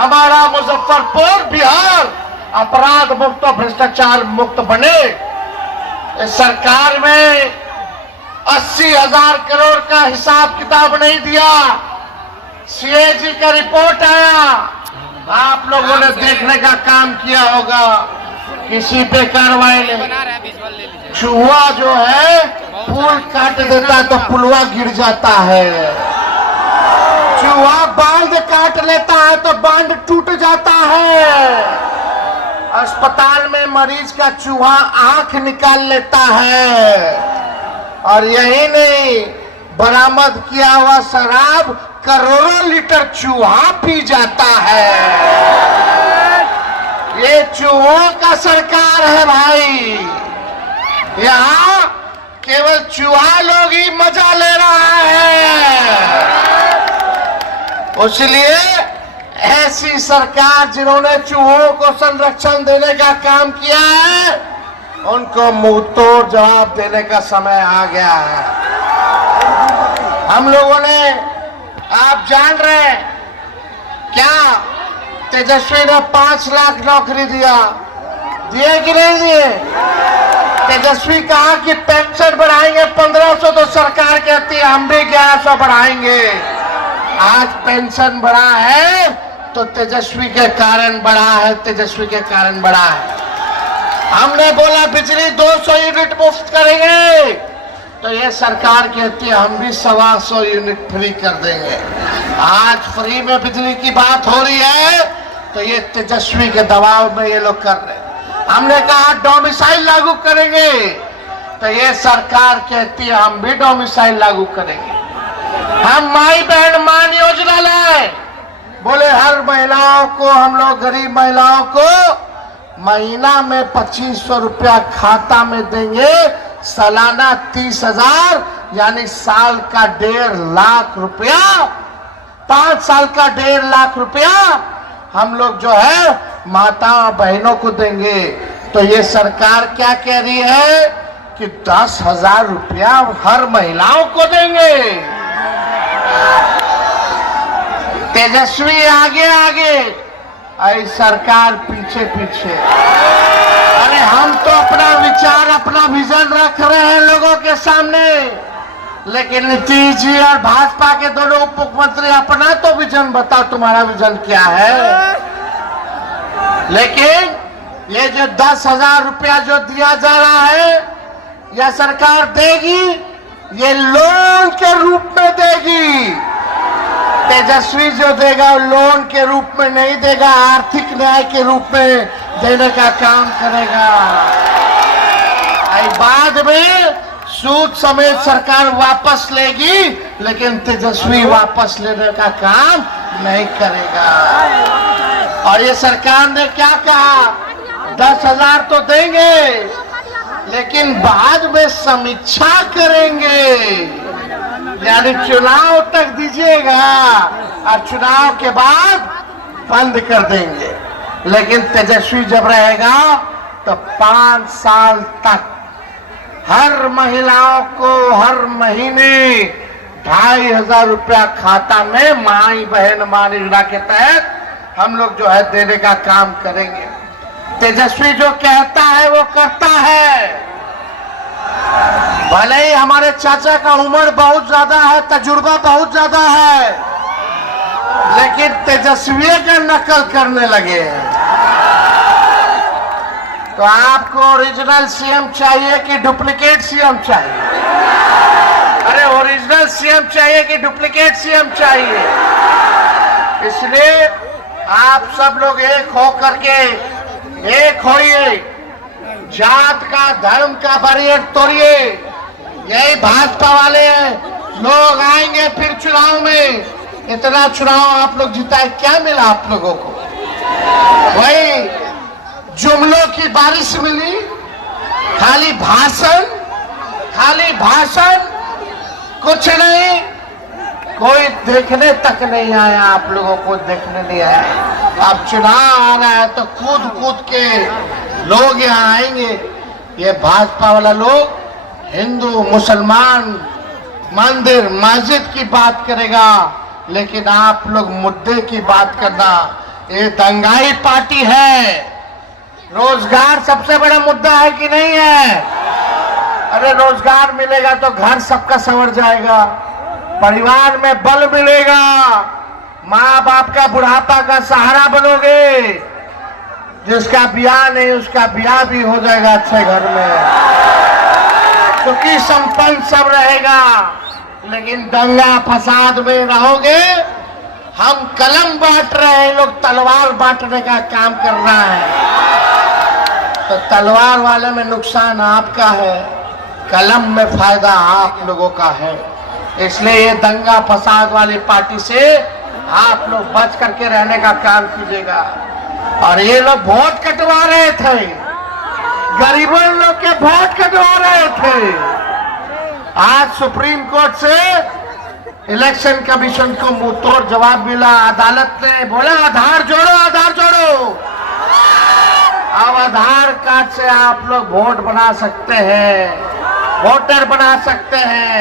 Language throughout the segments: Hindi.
हमारा मुजफ्फरपुर बिहार अपराध मुक्त और भ्रष्टाचार मुक्त बने। इस सरकार में 80,000 करोड़ का हिसाब किताब नहीं दिया। सीएजी का रिपोर्ट आया, आप लोगों ने देखने का काम किया होगा, किसी पे कार्रवाई नहीं। चूहा जो है पुल काट देता है तो पुलवा गिर जाता है, चूहा बांध काट लेता है तो बांध टूट जाता है। अस्पताल में मरीज का चूहा आंख निकाल लेता है। और यही नहीं, बरामद किया हुआ शराब करोड़ों लीटर चूहा पी जाता है। ये चूहों का सरकार है भाई। यहाँ केवल चूहा लोग ही मजा ले रहा है। इसलिए ऐसी सरकार जिन्होंने चूहों को संरक्षण देने का काम किया है, उनको मुंह तोड़ जवाब देने का समय आ गया है। हम लोगों ने, आप जान रहे हैं क्या, तेजस्वी ने 5 लाख नौकरी दिए कि नहीं दिए? तेजस्वी कहा कि पेंशन बढ़ाएंगे 1500, तो सरकार कहती है हम भी 1100 बढ़ाएंगे। आज पेंशन बढ़ा है तो तेजस्वी के कारण बढ़ा है, तेजस्वी के कारण बढ़ा है। हमने बोला बिजली 200 यूनिट मुफ्त करेंगे, तो ये सरकार कहती है हम भी 125 यूनिट फ्री कर देंगे। आज फ्री में बिजली की बात हो रही है तो ये तेजस्वी के दबाव में ये लोग कर रहे हैं। हमने कहा डोमिसाइल लागू करेंगे, तो ये सरकार कहती है हम भी डोमिसाइल लागू करेंगे। हम माई बहन मान योजना लाए, बोले हर महिलाओं को, हम लोग गरीब महिलाओं को महीना में 2500 रुपया खाता में देंगे, सालाना 30,000, यानी साल का 1.5 लाख रुपया, 5 साल का 1.5 लाख रुपया हम लोग जो है माता बहनों को देंगे। तो ये सरकार क्या कह रही है कि 10,000 रुपया हर महिलाओं को देंगे। तेजस्वी आगे आगे, आई सरकार पीछे पीछे। अरे हम तो अपना विचार, अपना विजन रख रहे हैं लोगों के सामने, लेकिन नीतीश जी और भाजपा के दोनों उप मुख्यमंत्री अपना तो विजन बताओ, तुम्हारा विजन क्या है? लेकिन ये जो 10,000 रुपया जो दिया जा रहा है, यह सरकार देगी, ये लोन के रूप में देगी। तेजस्वी जो देगा वो लोन के रूप में नहीं देगा, आर्थिक न्याय के रूप में देने का काम करेगा। बाद में सूद समेत सरकार वापस लेगी, लेकिन तेजस्वी वापस लेने का काम नहीं करेगा। और ये सरकार ने क्या कहा, 10,000 तो देंगे, लेकिन बाद में समीक्षा करेंगे, यानी चुनाव तक दीजिएगा और चुनाव के बाद बंद कर देंगे। लेकिन तेजस्वी जब रहेगा तो 5 साल तक हर महिलाओं को हर महीने 2,500 रुपया खाता में माई बहन मान योजना के तहत हम लोग जो है देने का काम करेंगे। तेजस्वी जो कहता है वो करता है। भले ही हमारे चाचा का उम्र बहुत ज्यादा है, तजुर्बा बहुत ज्यादा है, लेकिन तेजस्वी का नकल करने लगे हैं। तो आपको ओरिजिनल सीएम चाहिए कि डुप्लीकेट सीएम चाहिए? अरे ओरिजिनल सीएम चाहिए कि डुप्लीकेट सीएम चाहिए? इसलिए आप सब लोग एक हो करके एक होइए, जात का धर्म का बैरियर तोड़िए। यही भाजपा वाले लोग आएंगे फिर चुनाव में, इतना चुनाव आप लोग जिताए, क्या मिला आप लोगों को? वही जुमलों की बारिश मिली, खाली भाषण, खाली भाषण, कुछ नहीं। कोई देखने तक नहीं आया, आप लोगों को देखने नहीं आया। अब चुनाव आ रहा है तो कूद कूद के लोग यहाँ आएंगे। ये भाजपा वाला लोग हिंदू मुसलमान मंदिर मस्जिद की बात करेगा, लेकिन आप लोग मुद्दे की बात करना, ये दंगाई पार्टी है। रोजगार सबसे बड़ा मुद्दा है कि नहीं है? अरे रोजगार मिलेगा तो घर सबका संवर जाएगा, परिवार में बल मिलेगा, माँ बाप का बुढ़ापा का सहारा बनोगे, जिसका ब्याह नहीं उसका ब्याह भी हो जाएगा अच्छे घर में, क्योंकि संपन्न सब रहेगा। लेकिन दंगा फसाद में रहोगे, हम कलम बांट रहे हैं, लोग तलवार बांटने का काम कर रहा है। तो तलवार वाले में नुकसान आपका है, कलम में फायदा आप लोगों का है। इसलिए ये दंगा फसाद वाली पार्टी से आप लोग बच करके रहने का काम कीजिएगा। और ये लोग वोट कटवा रहे थे, गरीबों लोग के वोट कटवा रहे थे। आज सुप्रीम कोर्ट से इलेक्शन कमीशन को मुंह तोड़ जवाब मिला। अदालत ने बोला आधार जोड़ो, आधार जोड़ो। अब आधार कार्ड से आप लोग वोट बना सकते हैं, वोटर बना सकते हैं।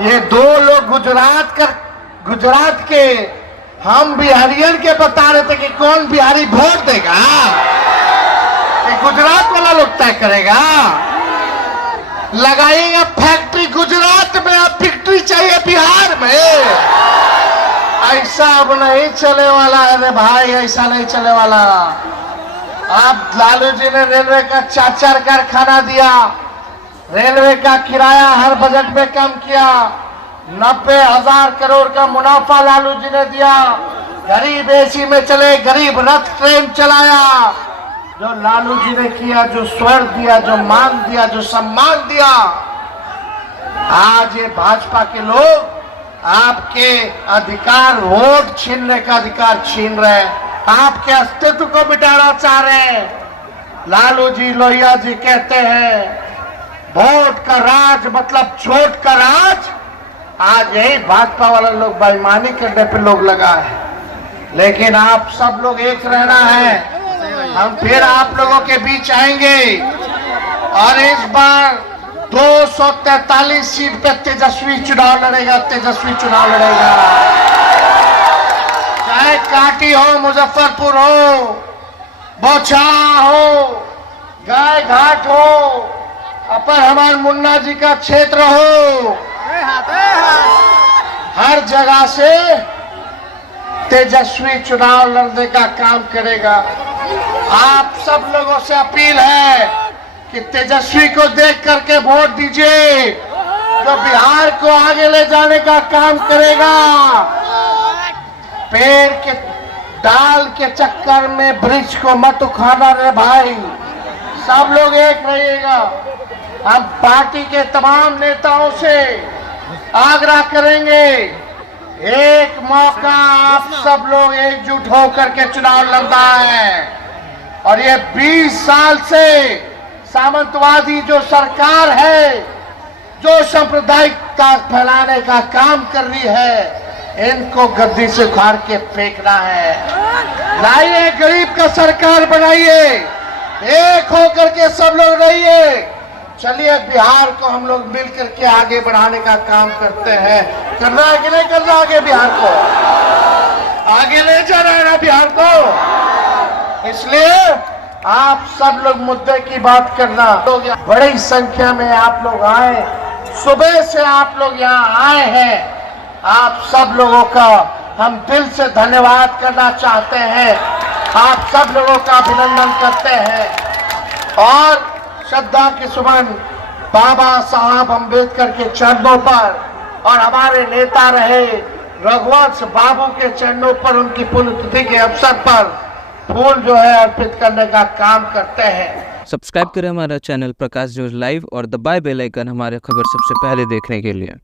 ये दो लोग गुजरात के हम बिहारियन के बता रहे थे कि कौन बिहारी वोट देगा, गुजरात वाला लोग तय करेगा। लगाइएगा फैक्ट्री गुजरात में, अब फैक्ट्री चाहिए बिहार में। ऐसा अब नहीं चले वाला है रे भाई, ऐसा नहीं चले वाला। अब लालू जी ने रेलवे का 4-4 कारखाना दिया, रेलवे का किराया हर बजट में कम किया, 90,000 करोड़ का मुनाफा लालू जी ने दिया। गरीब एसी में चले, गरीब रथ ट्रेन चलाया। जो लालू जी ने किया, जो स्वर दिया, जो मान दिया, जो सम्मान दिया, आज ये भाजपा के लोग आपके अधिकार, वोट छीनने का अधिकार छीन रहे हैं, आपके अस्तित्व को मिटाना चाह रहे हैं। लालू जी, लोहिया जी कहते हैं वोट का राज मतलब चोट का राज। आज यही भाजपा वाला लोग बेईमानी करने पे लोग लगा है। लेकिन आप सब लोग एक रहना है। हम फिर आप लोगों के बीच आएंगे और इस बार 243 सीट पे तेजस्वी चुनाव लड़ेगा, तेजस्वी चुनाव लड़ेगा। चाहे काटी हो, मुजफ्फरपुर हो, बोचा हो, गाय घाट हो, अपर हमारे मुन्ना जी का क्षेत्र हो, हर जगह से तेजस्वी चुनाव लड़ने का काम करेगा। आप सब लोगों से अपील है कि तेजस्वी को देख करके वोट दीजिए, जो बिहार को आगे ले जाने का काम करेगा। पेड़ के डाल के चक्कर में वृक्ष को मत उखाड़ना रे भाई, सब लोग एक रहिएगा। हम पार्टी के तमाम नेताओं से आग्रह करेंगे, एक मौका आप सब लोग एकजुट होकर के चुनाव लड़ना है। और ये 20 साल से सामंतवादी जो सरकार है, जो सांप्रदायिकता फैलाने का काम कर रही है, इनको गद्दी से उखाड़ के फेंकना है। लाइए गरीब का सरकार बनाइए, एक होकर के सब लोग रहिए। चलिए बिहार को हम लोग मिलकर के आगे बढ़ाने का काम करते हैं। करना है कि नहीं करना? आगे बिहार को आगे ले जाना है ना बिहार को। इसलिए आप सब लोग मुद्दे की बात करना। लोग बड़ी संख्या में आप लोग आए, सुबह से आप लोग यहाँ आए हैं। आप सब लोगों का हम दिल से धन्यवाद करना चाहते हैं, आप सब लोगों का अभिनंदन करते हैं और श्रद्धा के सुमन बाबा साहब अम्बेडकर के चरणों पर और हमारे नेता रहे रघुवंश बाबू के चरणों पर उनकी पुण्यतिथि के अवसर पर फूल जो है अर्पित करने का काम करते हैं। सब्सक्राइब करें हमारा चैनल प्रकाश न्यूज लाइव और दबाए बेल आइकन हमारे खबर सबसे पहले देखने के लिए।